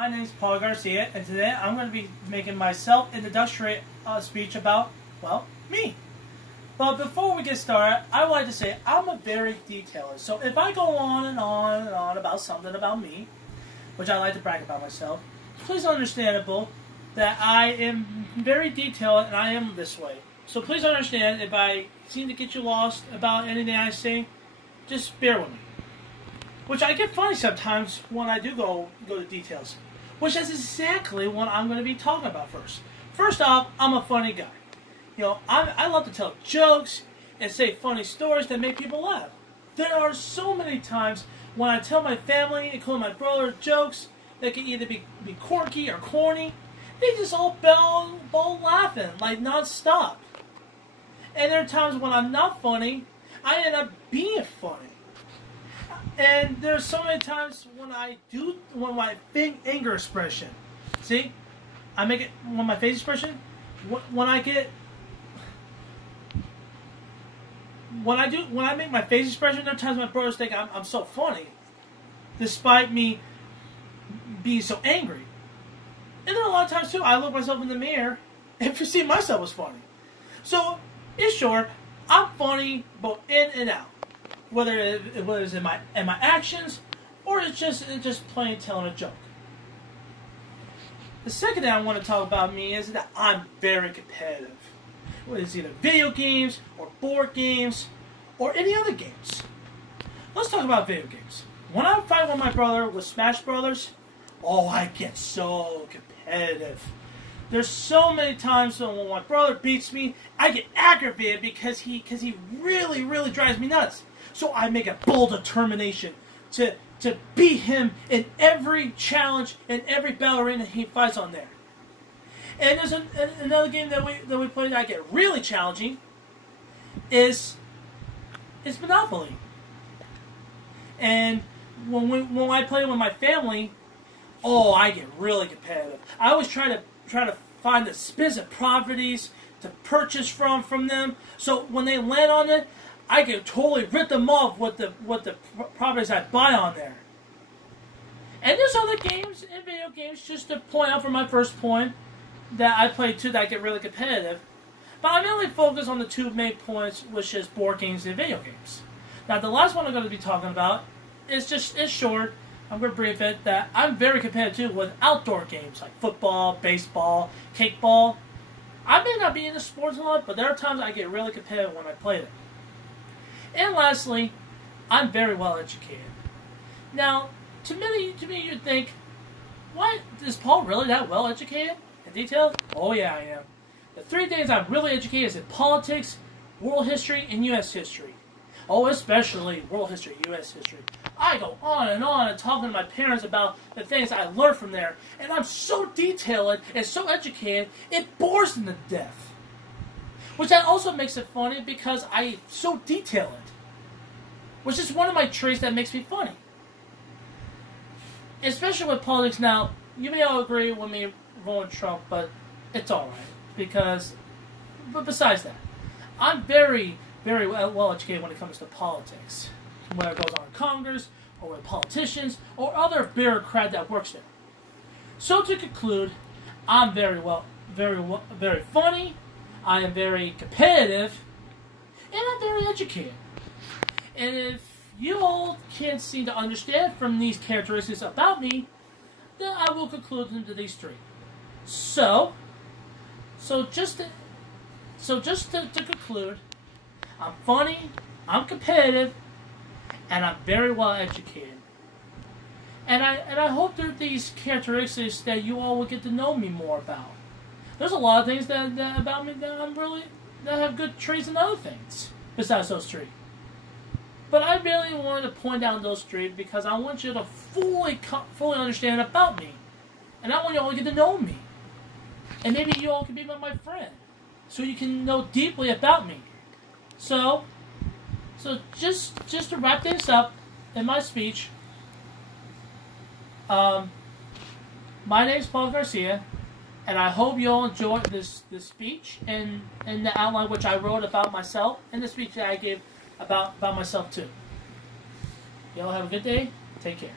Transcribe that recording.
My name is Paul Garcia, and today I'm going to be making my self-introductory speech about, well, me. But before we get started, I would like to say I'm a very detailer. So if I go on and on and on about something about me, which I like to brag about myself, please understandable that I am very detailed and I am this way. So please understand if I seem to get you lost about anything I say, just bear with me. Which I get funny sometimes when I do go to details. Which is exactly what I'm going to be talking about first. First off, I'm a funny guy. You know, I love to tell jokes and say funny stories that make people laugh. There are so many times when I tell my family, including my brother, jokes that can either be quirky or corny. They just all ball laughing, like non-stop. And there are times when I'm not funny, I end up being funny. And there's so many times when my big anger expression, see, I make it, when my face expression, when I make my face expression, there are times my brothers think I'm so funny, despite me being so angry. And there are a lot of times too, I look myself in the mirror and perceive myself as funny. So, in short, I'm funny both in and out. Whether it's in my actions, or it's just plain telling a joke. The second thing I want to talk about me is that I'm very competitive. Whether it's either video games, or board games, or any other games. Let's talk about video games. When I fight with my brother with Smash Brothers, oh, I get so competitive. There's so many times when my brother beats me, I get aggravated because he really drives me nuts. So I make a bold determination to beat him in every challenge and every battle arena he fights on there. And there's another game that we play that I get really challenging is Monopoly. And when I play with my family, oh, I get really competitive. I always try to find the specific properties to purchase from them. So when they land on it, I can totally rip them off with the properties I buy on there. And there's other games and video games, just to point out for my first point, that I play too that I get really competitive. But I mainly focus on the two main points, which is board games and video games. Now the last one I'm going to be talking about is short. I'm going to brief it that I'm very competitive with outdoor games like football, baseball, kickball. I may not be into sports a lot, but there are times I get really competitive when I play them. And lastly, I'm very well educated. Now, to me, you'd think, what, is Paul really that well educated and detailed? Oh yeah, I am. The three things I'm really educated is in politics, world history, and U.S. history. Oh, especially world history, U.S. history. I go on and talking to my parents about the things I learned from there, and I'm so detailed and so educated, it bores them to death. Which that also makes it funny because I'm so detailed. Which is one of my traits that makes me funny. Especially with politics now, you may all agree with me voting Trump, but it's alright. But besides that, I'm very well educated when it comes to politics. Whether it goes on in Congress, or with politicians, or other bureaucrat that works there. So to conclude, I'm very funny, I am very competitive, and I'm very educated. And if you all can't seem to understand from these characteristics about me, then I will conclude into these three. So just to conclude, I'm funny, I'm competitive, and I'm very well educated. And I hope there are these characteristics that you all will get to know me more about. There's a lot of things that about me that have good traits and other things besides those three. But I really wanted to point out those three because I want you to fully understand about me, and I want you all to get to know me. And maybe you all can be my friend, so you can know deeply about me. So just to wrap this up in my speech, my name is Paul Garcia. And I hope you all enjoyed this speech and the outline which I wrote about myself and the speech that I gave about myself too. You all have a good day. Take care.